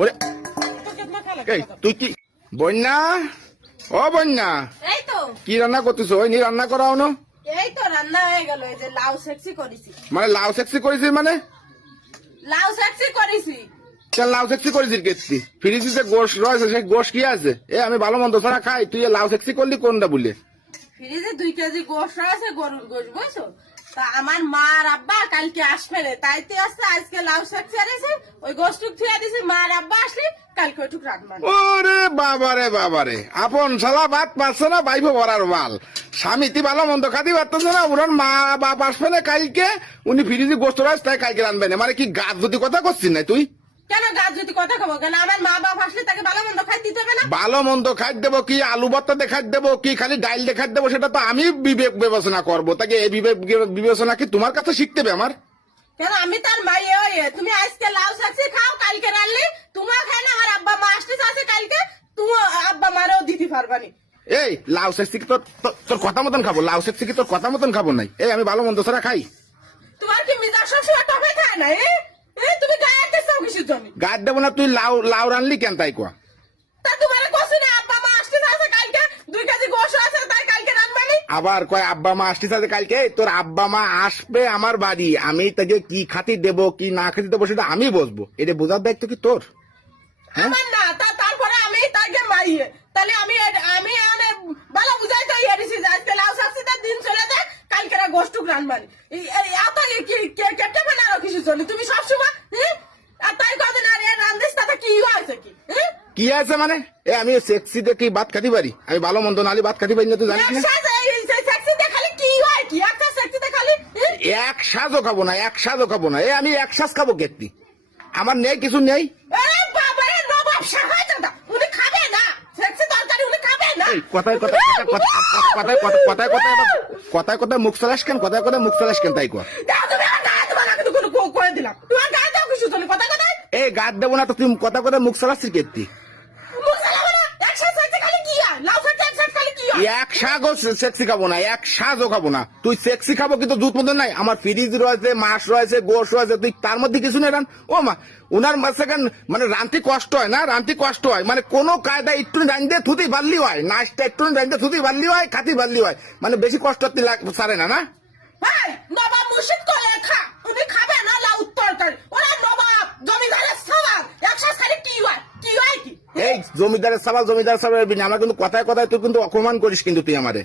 ওরে এই তুই কি বন্যা ও বন্যা এই তো কি রান্না করতেছো? ওই নি রান্না করাও না? এই তো রান্না হয়ে গেল। এই যে লাউ সেক্সি করেছি। মানে লাউ সেক্সি করেছিস? মানে লাউ সেক্সি করেছি। কেন লাউ সেক্সি করেছিস? গেছি ফ্রিজে যে গোশ রয়েছে সেই গোশ কি আছে? আমি ভালো মন্দ ছাড়া খাই, তুই লাউ সেক্সি করলি কোনটা বলে? ফ্রিজে 2 কেজি গোশ আছে, গরুর গোশ, বুঝছো? তা আমার মা আর আব্বা কালকে আসবে রে, তাইতে আসছে আজকে লাউ সেক্সি আনেছে। ওই গোশটুক থুয়া দিছি, মা আর আব্বা আসলে কালকে ওইটুক রান্না। ওরে বাবারে বাবারে, আপন শালা ভাত পাচ্ছে না, বাইফ ভরার বাল। স্বামী তি ভালো মন্দ খাতি পারতেছে না, উনার মা বাপ আসবে না কালকে, উনি ফ্রিজে গোস্ত রাখ তাই কালকে রানবে না। মানে কি গাছ যদি কথা করছিস না তুই? কেন গাছ যদি কথা খাবো কেন? আমার মা বাপ আসলে তাকে ভালো মন্দ খাই দিতে হবে না? ভালো মন্দ খাই দেবো কি, আলু ভর্তা দেখাই দেবো কি, খালি ডাইল দেখাই দেবো, সেটা তো আমি বিবেক বিবেচনা করবো। তাকে এই বিবেক বিবেচনা কি তোমার কাছে শিখতে হবে আমার? কেন আমি তার মাইয়ে হয়ে, তুমি আজকে লাউ সেক্সি খাও, কালকে রানলে তোমার খাই না। আমার আব্বা মা আসতে আছে কালকে, তুমি আব্বা মারেও দিতে পারবানি। এই লাউ সেক্সি কি তোর কথা মতন খাবো? লাউ সেক্সি কি তোর কথা মতন খাবো? নাই আমি ভালো মন্দ ছাড়া খাই। তোমার কি মিজাজ সবসময় টপে খায় না? তুমি গায়ে একটা চাও কিসের জন্য? গাছ দেবো না, তুই লাউ লাউ রানলি কেন তাই কোয়া? তা তোমার কছি না আব্বা মা আসতে আছে কালকে, 2 কেজি গোশ আছে, তাই কালকে রানবানি। আবার কয় আব্বা মা আসতে সাথে কালকে? তোর আব্বা মা আসবে আমার বাড়ি, আমি তাকে কি খাতি দেবো কি না খাতি দেবো সেটা আমি বসবো। এটা বোঝার দায়িত্ব কি তোর? আমার না, তারপরে আমি তাকে মাইয়ে, তাহলে আমি ভালো বুঝাই তো ইয়ারিছি যে আজকে লাউ সাকসিটার দিন চলে যায়, কালকে গোশটুক রানবানি। এত কেটে ফেলে আরো কিছু জন্য তুমি সবসময় আর তাই কদিন আর রান্দিস, তাতে কি হয়েছে কি? কি আছে মানে? আমি সেক্সি দেখি ভাত খাতে পারি, আমি ভালো মন্দ নালি ভাত খাতে পারি না, তুই জানিস না? এক সাজও খাবো না, এক সাজও খাবো না। আমি এক সাজ খাবো কেটলি, আমার নেই কিছু নেই। কথায় কথায় কথায় কথায় কথায় কথায় মুখ চালাস কেন? কথায় কথায় মুখ চালাস কেন তাই কর? এই গাছ দেবো না তো তুই কথা কথা মুখ চালাচ্ছিস কেটলি? এক শাকও সেক্সি খাবো না, এক শাকও খাবো না। তুই সেক্সি খাবো কিন্তু দুধ মধ্যে নাই। আমার ফ্রিজ রয়েছে, মাছ রয়েছে, গোশ রয়েছে, তুই তার মধ্যে কিছু নেই রান। ও মা, উনার মাঝখান মানে রান্তি কষ্ট হয় না, রান্তি কষ্ট হয় মানে কোনো কায়দা একটু রান্ধে থুতি বাড়লি হয়, নাচটা একটু রান্ধে থুতি বাড়লি হয়, খাতি বাড়লি হয়, মানে বেশি কষ্ট সারে না। না নবাব মুর্শিদ করে খা, উনি খাবে না লাউ তরকারি। ওরা নবাব জমিদারের সবার একসাথে খালি কি হয় কি হয় কি? এই জমিদারের সবাল জমিদার সবাই আমার কিন্তু কথায় কথায় তুই কিন্তু অপমান করিস কিন্তু তুই আমারে।